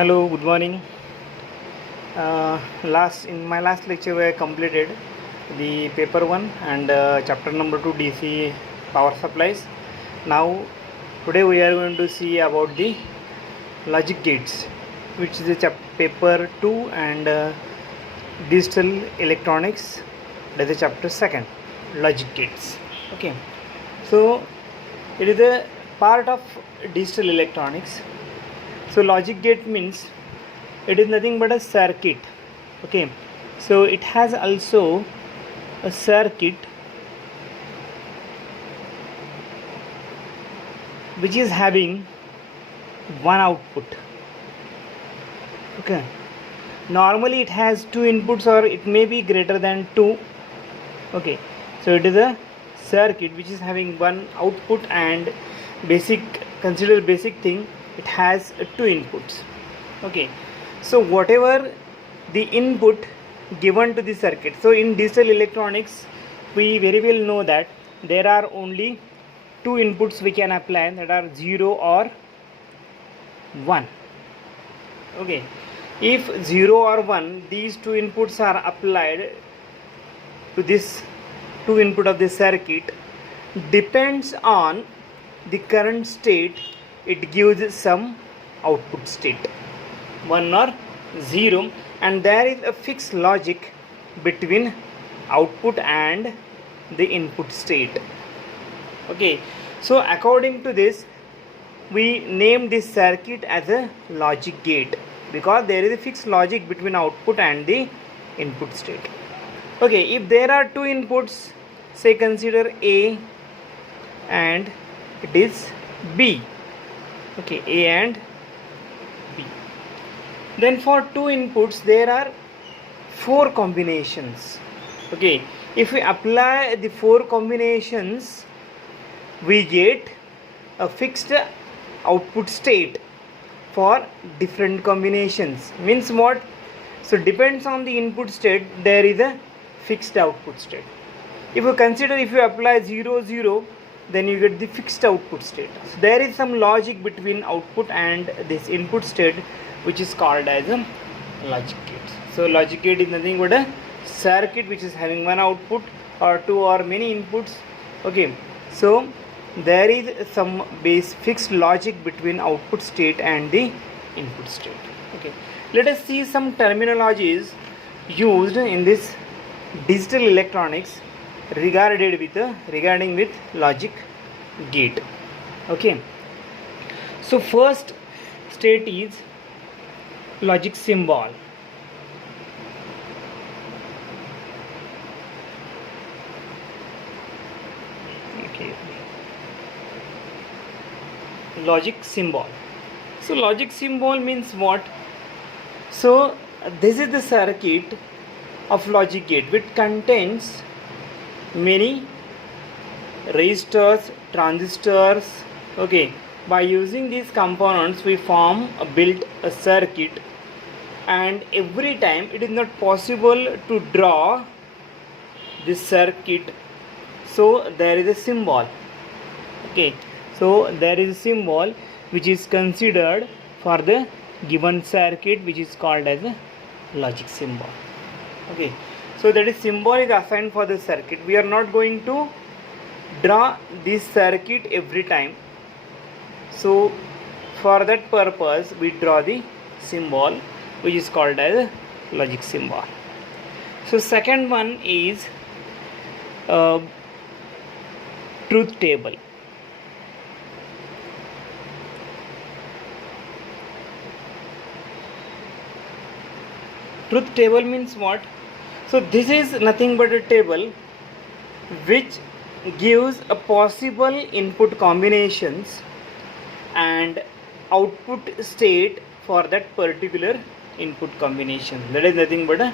Hello, good morning. Last in my last lecture, we completed the paper one and chapter number 2 DC power supplies. Now, today we are going to see about the logic gates, which is the paper 2 and digital electronics. That is the chapter second, logic gates. Okay, so it is a part of digital electronics. So logic gate means it is nothing but a circuit. Okay, so it has also a circuit which is having one output. Okay, normally it has two inputs or it may be greater than two. Okay, so it is a circuit which is having one output and consider basic thing, it has two inputs. Okay, so whatever the input given to the circuit, so in digital electronics we very well know that there are only two inputs we can apply, that are 0 or 1. Okay, if 0 or 1, these two inputs are applied to this two input of the circuit, depends on the current state, it gives some output state 1 or 0, and there is a fixed logic between output and the input state. Okay, so according to this we name this circuit as a logic gate because there is a fixed logic between output and the input state. Okay, if there are two inputs, say consider A and it is B. Okay, A and B. Then for two inputs there are four combinations. Okay, if we apply the four combinations, we get a fixed output state for different combinations. Means what? So depends on the input state, there is a fixed output state. If you consider, if you apply 0 0, then you get the fixed output state. So there is some logic between output and this input state, which is called as a logic gate. So logic gate is nothing but a circuit which is having one output or two or many inputs. Okay, so there is some base fixed logic between output state and the input state. Okay, let us see some terminologies used in this digital electronics regarding with logic gate. Okay, so first state is logic symbol. Okay, logic symbol. So logic symbol means what? So this is the circuit of logic gate which contains many resistors, transistors. Okay, by using these components we built a circuit, and every time it is not possible to draw this circuit, so there is a symbol. Okay, so there is a symbol which is considered for the given circuit, which is called as a logic symbol. Okay, so that is symbol is assigned for the circuit. We are not going to draw this circuit every time, so for that purpose we draw the symbol which is called as a logic symbol. So second one is truth table. Truth table means what? So this is nothing but a table which gives a possible input combinations and output state for that particular input combination. That is nothing but a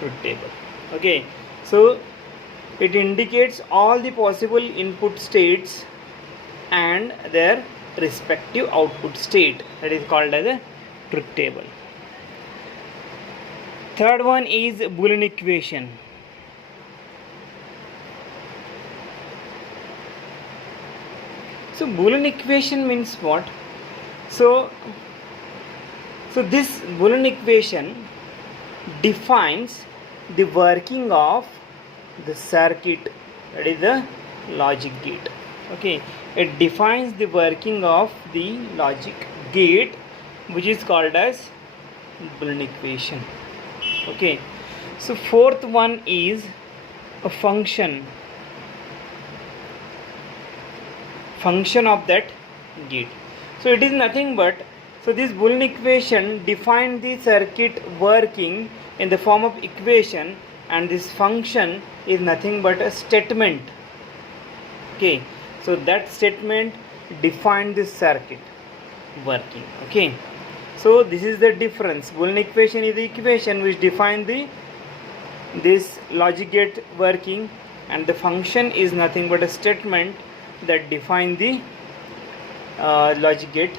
truth table. Okay, so it indicates all the possible input states and their respective output state. That is called as a truth table. Third one is Boolean equation. So Boolean equation means what? So So this Boolean equation defines the working of the circuit, that is the logic gate. Okay, it defines the working of the logic gate, which is called as Boolean equation. Okay, so fourth one is a function of that gate. So it is nothing but, so this Boolean equation defines the circuit working in the form of equation, and this function is nothing but a statement. Okay, so that statement defines the circuit working. Okay, so this is the difference. Boolean equation is the equation which defines this logic gate working, and the function is nothing but a statement that defines the logic gate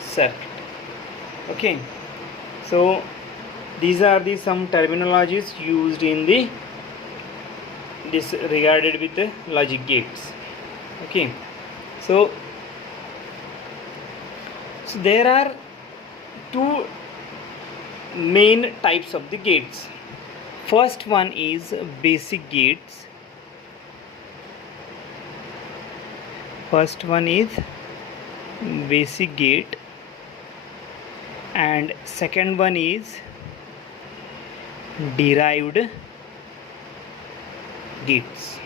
circuit. Okay, so these are the some terminologies used in this regarded with the logic gates. Okay, so there are two main types of the gates. First one is basic gates. First one is basic gate, and second one is derived gates.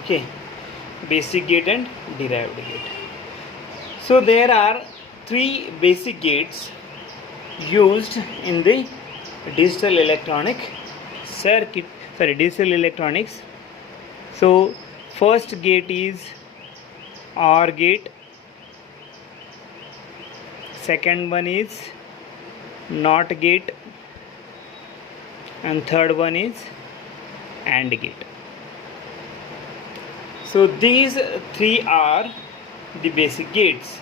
Okay, basic gate and derived gate. So there are three basic gates used in the digital electronics. So first gate is OR gate, second one is NOT gate, and third one is AND gate. So these three are the basic gates,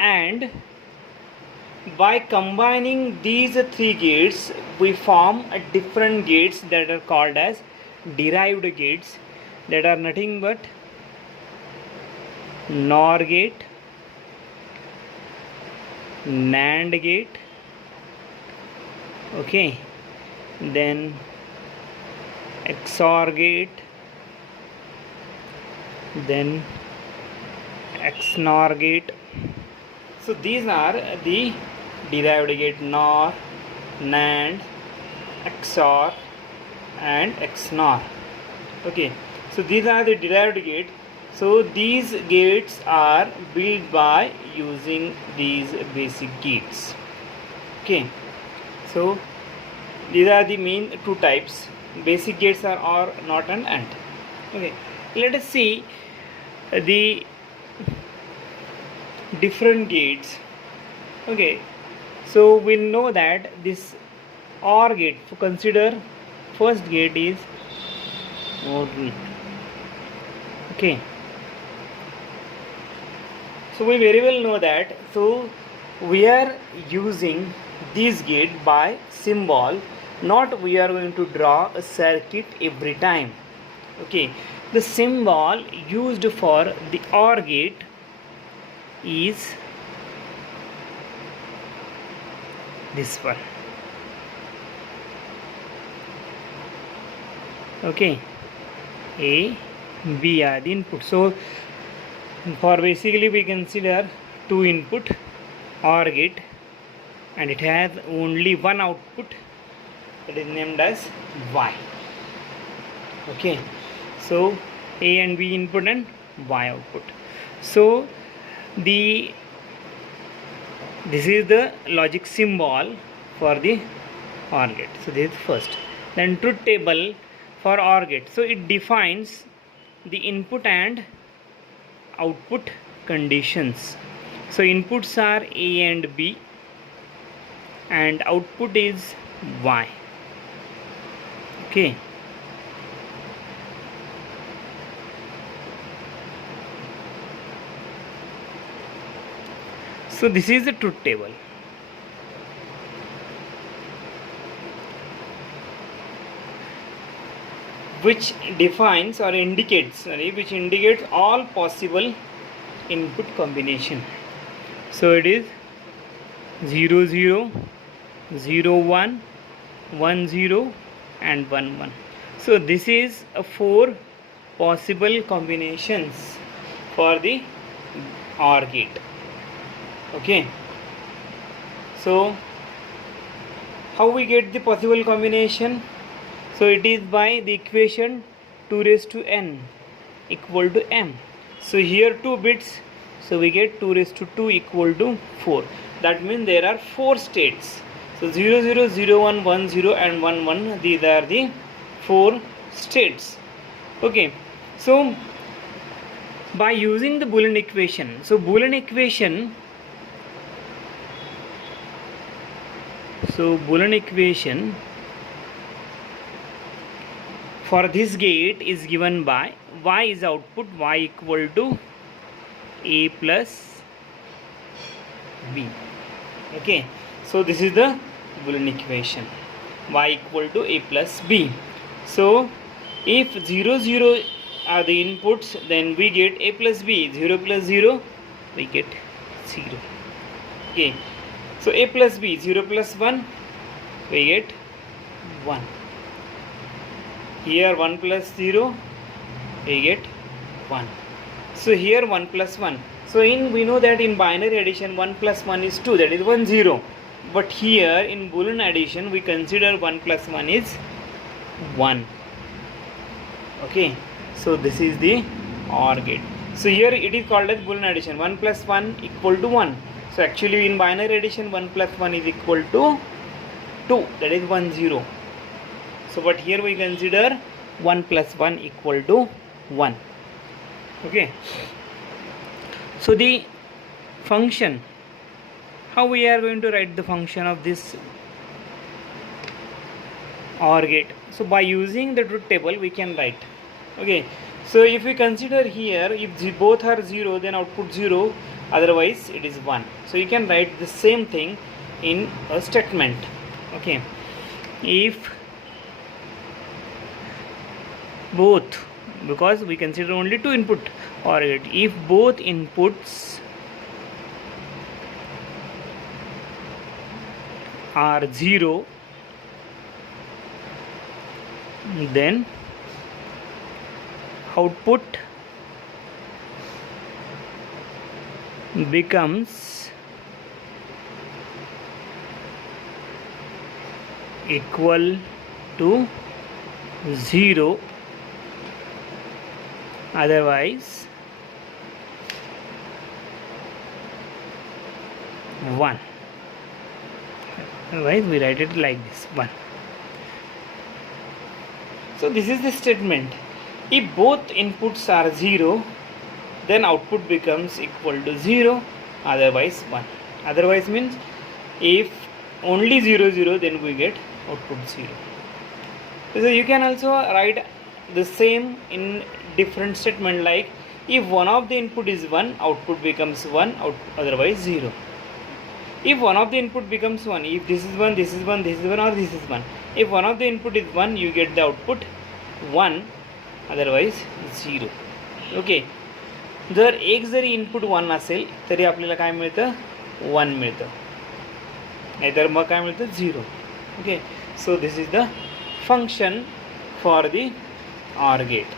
and by combining these three gates we form a different gates that are called as derived gates, that are nothing but NOR gate, NAND gate, okay, then XOR gate, then XNOR gate. So these are the derived gate: NOR, NAND, XOR and XNOR. Okay, so these are the derived gate. So these gates are built by using these basic gates. Okay, so these are the main two types. Basic gates are OR, NOT and AND. Okay, let us see the different gates. Okay, so we'll know that this OR gate, consider first gate is OR gate. Okay, so we very well know that, so we are using this gate by symbol, not we are going to draw a circuit every time. Okay, the symbol used for the OR gate is this one. Okay, A, B are the input. So for basically we consider two input OR gate, and it has only one output, that is named as Y. Okay, so A and B input and Y output. So this is the logic symbol for the OR gate. So this is first. Then truth table for OR gate. So it defines the input and output conditions. So inputs are A and B, and output is Y. Okay, so this is the truth table. Which defines or indicates, which indicates all possible input combination. So it is 0 0, 0 1, 1 0 and 1 1. So this is a 4 possible combinations for the OR gate. Okay, so how we get the possible combination? So it is by the equation 2 raised to n equal to m. So here 2 bits, so we get 2 raised to 2 equal to 4. That means there are 4 states. So 0 0, 0 1, 1 0 and 1 1, these are the 4 states. Okay, so by using the Boolean equation, so Boolean equation for this gate is given by y is output, y equal to a plus b. Okay, so this is the Boolean equation, y equal to a plus b. So if 0 0 are the inputs, then we get a plus b. 0 plus 0, we get 0. Okay, so a plus b, 0 plus 1, we get 1. Here 1 plus 0, we get 1. So here 1 plus 1. So we know that in binary addition 1 plus 1 is 2, that is 1 0. But here in Boolean addition we consider 1 plus 1 is 1. Okay, so this is the OR gate. So here it is called as Boolean addition, 1 plus 1 equal to 1. So actually in binary addition 1 plus 1 is equal to 2, that is 1 0. So but here we consider 1 plus 1 equal to 1. Okay, so the function, how we are going to write the function of this OR gate? So by using the truth table we can write. Okay, so if we consider here, if both are 0 then output 0, otherwise it is 1. So you can write the same thing in a statement. Okay, if both, because we consider only 2 input OR gate, if both inputs are 0, then output becomes equal to 0, otherwise 1. Otherwise we write it like this, 1. So this is the statement. If both inputs are 0, then output becomes equal to 0, otherwise 1. Otherwise means if only 0 0, then we get output 0. So you can also write the same in different statement, like if one of the input is 1, output becomes 1, otherwise 0. If one of the input becomes 1, if this is 1, this is 1, this is 1 or this is 1, if one of the input is 1, you get the output 1, otherwise 0. Okay, जर एक जरी input 1 असेल तरी आपल्याला काय मिळतं, 1 मिळतं, नाहीतर मग काय मिळतं, 0. Okay, so this is the function for the OR gate.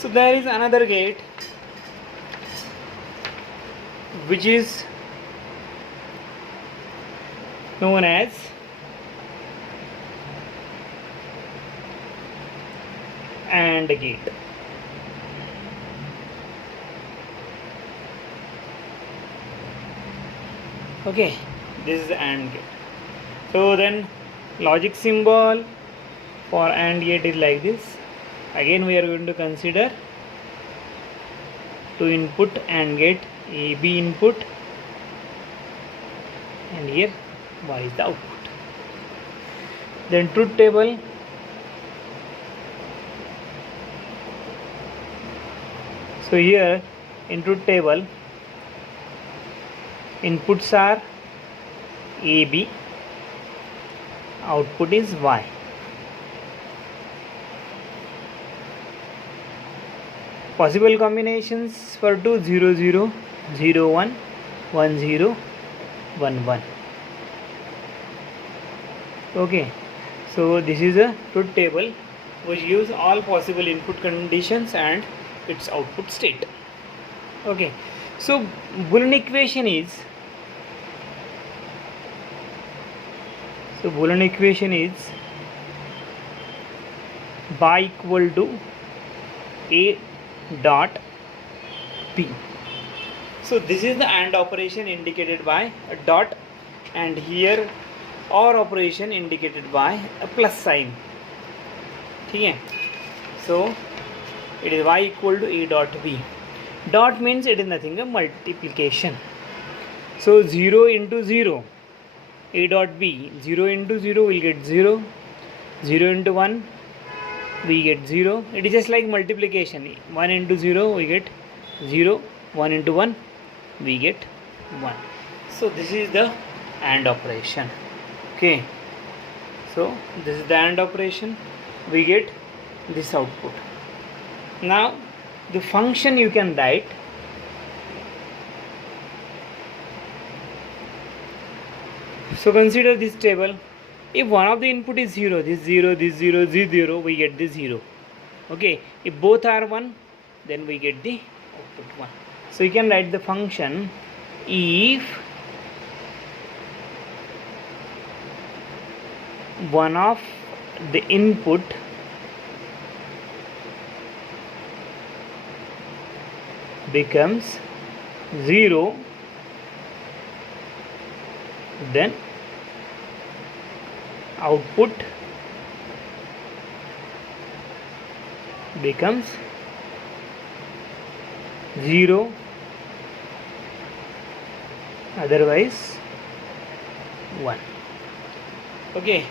So there is another gate which is known as AND gate. Okay, this is the AND gate. So then logic symbol for AND gate is like this. Again we are going to consider 2 input AND gate, AB input, and here Y is the output. Then truth table. So here in truth table inputs are AB, output is Y. Possible combinations for 2, 0 0, 0 1, 1 0, 1 1. Okay, so this is a truth table which gives all possible input conditions and its output state. Okay, so Boolean equation is y equal to a dot b. So this is the AND operation indicated by a dot, and here OR operation indicated by a plus sign. Okay, so it is y equal to a dot b. Dot means it is nothing but multiplication. So 0 into 0, a dot b, 0 into 0 will get 0, 0 into 1 we get 0. It is just like multiplication. 1 into 0 we get 0, 1 into 1 we get 1. So this is the AND operation. Okay, so this is the AND operation, we get this output. Now the function you can write. So consider this table. If one of the input is 0, this 0, this 0, this 0, we get this 0. Okay, if both are 1, then we get the output 1. So you can write the function if one of the input becomes 0, then output becomes 0, otherwise 1. Okay,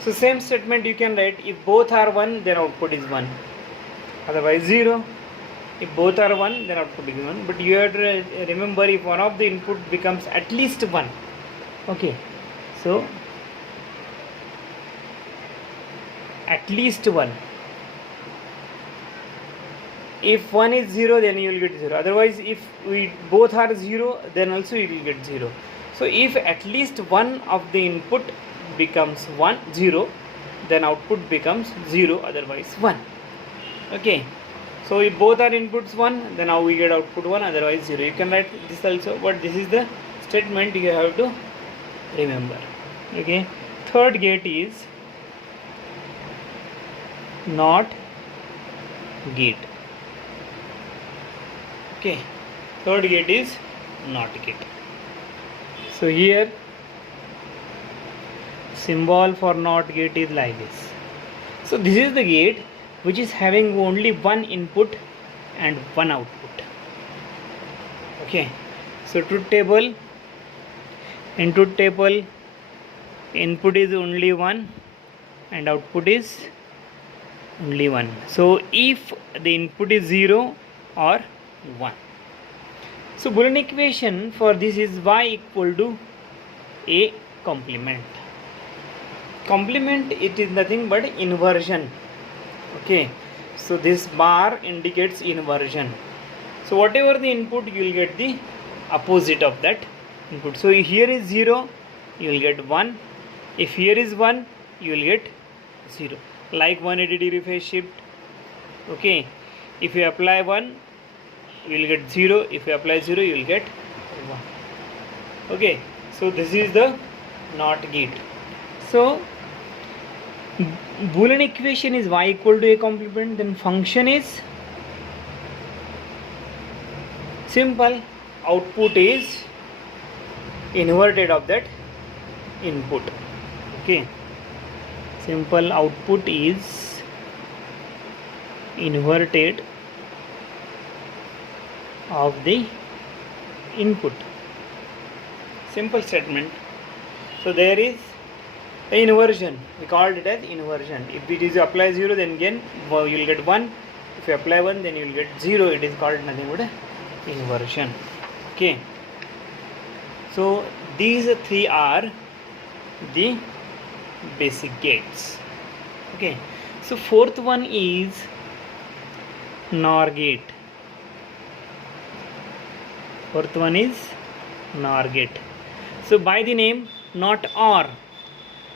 so same statement you can write. If both are 1, then output is 1, otherwise 0. If both are 1, then output is 1. But you have to remember, if one of the input becomes at least 1. Okay, so at least 1. If 1 is 0, then you will get 0. Otherwise, if we both are 0, then also you will get 0. So if at least one of the input becomes 0, then output becomes 0, otherwise 1. Okay, so if both are inputs 1, then now we get output 1, otherwise 0. You can write this also, but this is the statement you have to remember. Okay, third gate is NOT gate. Okay, third gate is NOT gate. So here symbol for NOT gate is like this. So this is the gate which is having only one input and one output. Okay, so truth table, in truth table input is only 1 and output is only 1. So if the input is 0 or 1. So Boolean equation for this is y equal to a complement. Complement, it is nothing but inversion. Okay, so this bar indicates inversion. So whatever the input, you will get the opposite of that input. So here is 0, you will get 1. If here is 1, you will get 0. Like 180 degree phase shift. Okay, if you apply 1, you will get 0. If you apply 0, you will get 1. Okay, so this is the NOT gate. So Boolean equation is y equal to a complement, then function is simple, output is inverted of that input. Okay, simple, output is inverted of the input. Simple statement. So there is an inversion, we called it as inversion. If it is apply 0, then again you will get 1. If you apply 1, then you will get 0. It is called nothing but inversion. Okay, so these three are the basic gates. Okay, so fourth one is NOR gate. Fourth one is NOR gate. So by the name, not OR.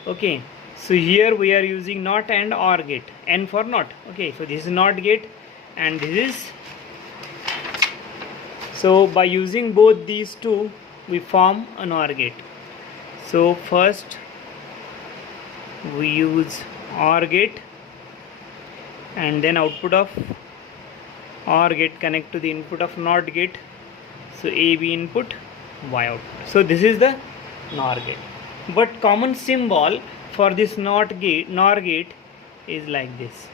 Okay, So here we are using NOT and OR gate, N for NOT. Okay, so this is NOT gate and this is. So by using both these two we form an OR gate. So first we use OR gate and then output of OR gate connect to the input of NOT gate. So AB input, Y output. So this is the NOR gate. But common symbol for this NOR gate is like this.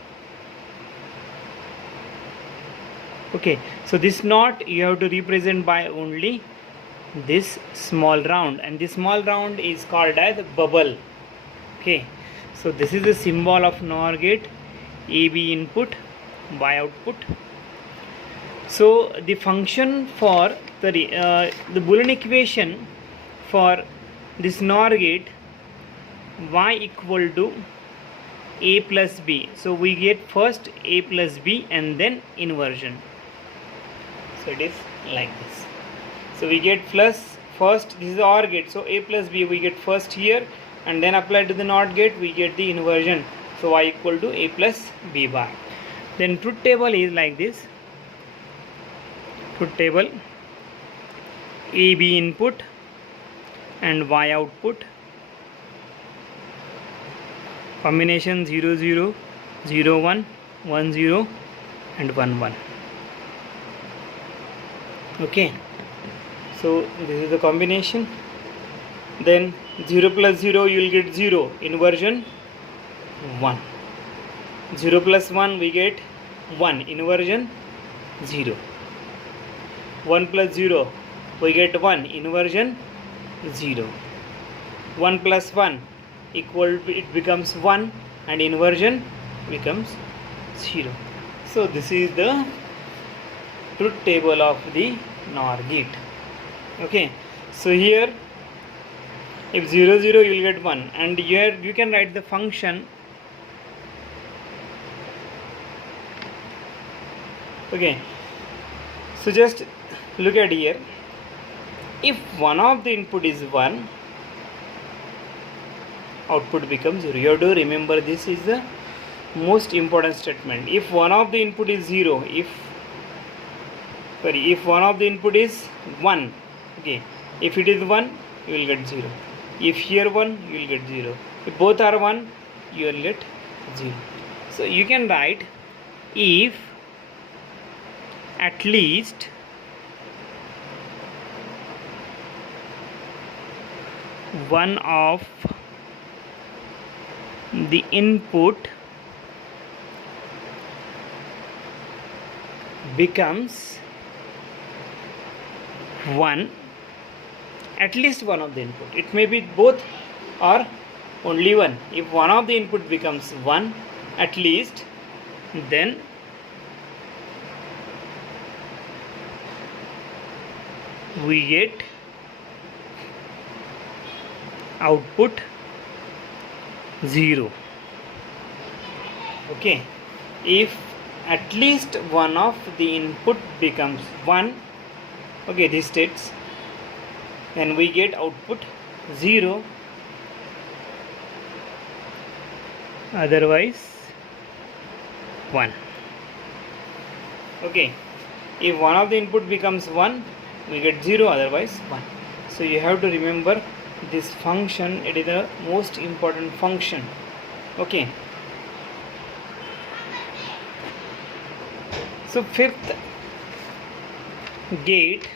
Okay, so this NOT you have to represent by only this small round, and this small round is called as bubble. Okay, so this is the symbol of NOR gate, AB input, Y output. So the function for the Boolean equation for this NOR gate, y equal to a plus b. So we get first a plus b and then inversion. So it is like this. So we get plus first, this is the OR gate, so a plus b we get first here, and then apply to the NOT gate we get the inversion. So y equal to a plus b bar. Then truth table is like this. Truth table, AB input and Y output, combination 0 0 0 1 1 0 and 1 1. Okay, so this is the combination. Then 0 plus 0 you will get 0, inversion 1. 0 plus 1 we get 1, inversion 0. 1 plus 0 we get 1, inversion 0. 1 plus 1 equal to, it becomes 1 and inversion becomes 0. So this is the truth table of the NOR gate. Okay, so here if 0 0 you will get 1, and here you can write the function. Okay, so just look at here. If one of the input is 1, output becomes 0. You have to remember, this is the most important statement. If one of the input is 0, if one of the input is 1, okay, if it is 1 you will get 0. If here 1 you will get 0. If both are 1 you will get 0. So you can write, if at least one of the input becomes 1, at least one of the input, it may be both or only one. If one of the input becomes 1 at least, then we get output 0. Okay, if at least one of the input becomes 1, okay, this states, then we get output 0, otherwise 1. Okay, if one of the input becomes 1 we get 0, otherwise 1. So you have to remember this function, it is the most important function. Okay, so fifth gate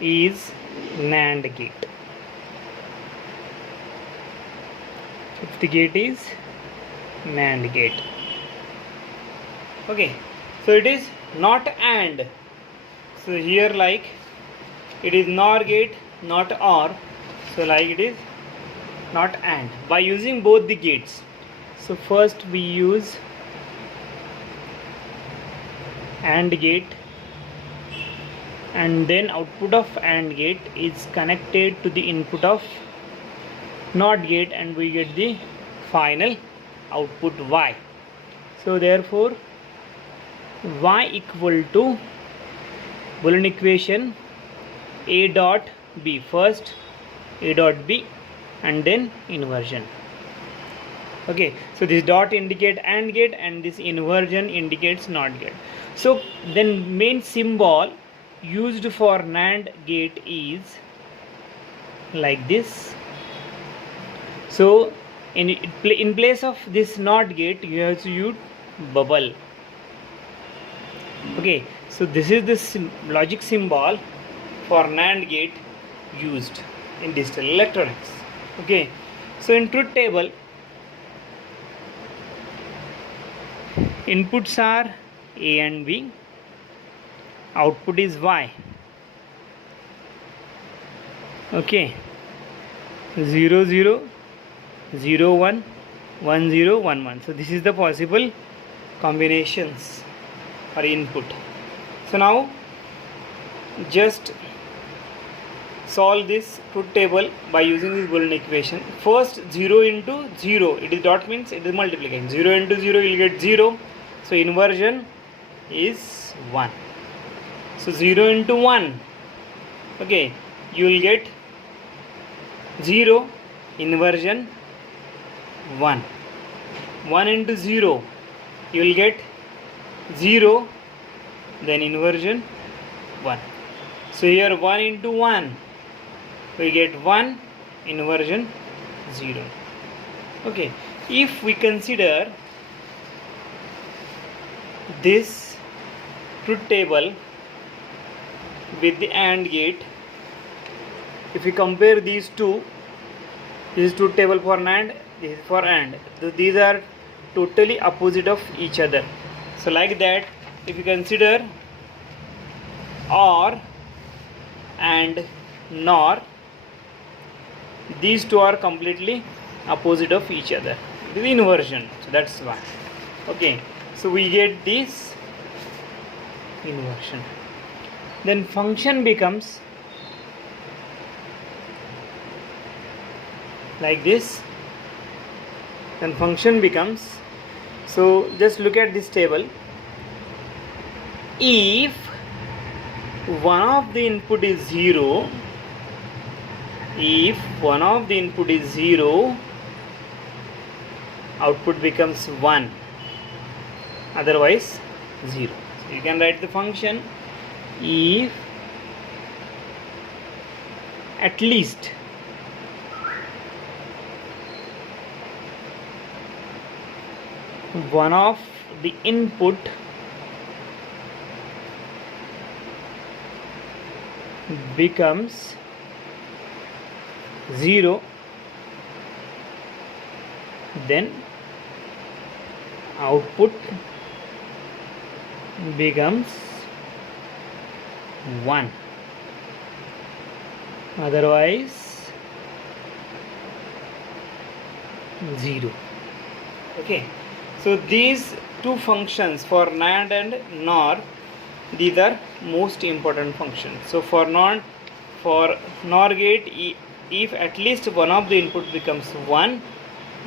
is NAND gate. Fifth gate is NAND gate. Okay, so it is not AND. So here like it is NOR gate, not OR. So like it is not AND. By using both the gates, so first we use AND gate, and then output of AND gate is connected to the input of NOT gate, and we get the final output Y. So therefore Y equal to Boolean equation A dot B, first A dot B and then inversion. Okay, so this dot indicate AND gate and this inversion indicates NOT gate. So then main symbol used for NAND gate is like this. So in place of this NOT gate you have to use bubble. Okay, so this is the logic symbol for NAND gate used in digital electronics. Okay, so in truth table inputs are A and B, output is Y. Okay, 0 0 0 1 1 0 1 1. So this is the possible combinations or input. So now just solve this truth table by using this Boolean equation. First 0 into 0, it is dot means it is multiplication. 0 into 0 you will get 0. So inversion is 1. So 0 into 1, okay, you will get 0, inversion 1. 1 into 0, you will get 0, then inversion 1. So here 1 into 1, we get 1, inversion 0. Okay, if we consider this truth table with the AND gate, if we compare these two, this is truth table for NAND, this is for AND. So these are totally opposite of each other. So like that, if you consider OR and NOR, these two are completely opposite of each other. This is inversion, so that's why. Okay, so we get this inversion. Then function becomes like this. Then function becomes, so just look at this table. If one of the input is 0, if one of the input is 0, output becomes 1, otherwise 0. So you can write the function if at least one of the input becomes 0, then output becomes 1, otherwise 0. Okay, so these two functions for NAND and NOR, these are most important functions. So for NOR gate, if at least one of the input becomes 1,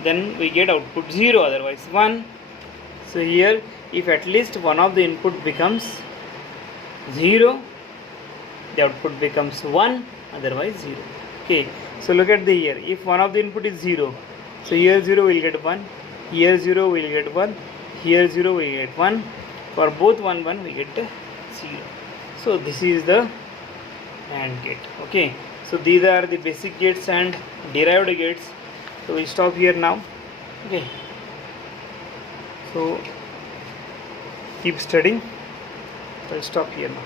then we get output 0, otherwise 1. So here if at least one of the input becomes 0, the output becomes 1, otherwise 0. Okay, so look at the here. If one of the input is 0, so here 0 will get 1, here 0 will get 1, here 0 will get 1. For both 1 1 we get 0. So this is the AND gate. Okay, so these are the basic gates and derived gates. So we stop here now. Okay, so keep studying. I'll stop here now.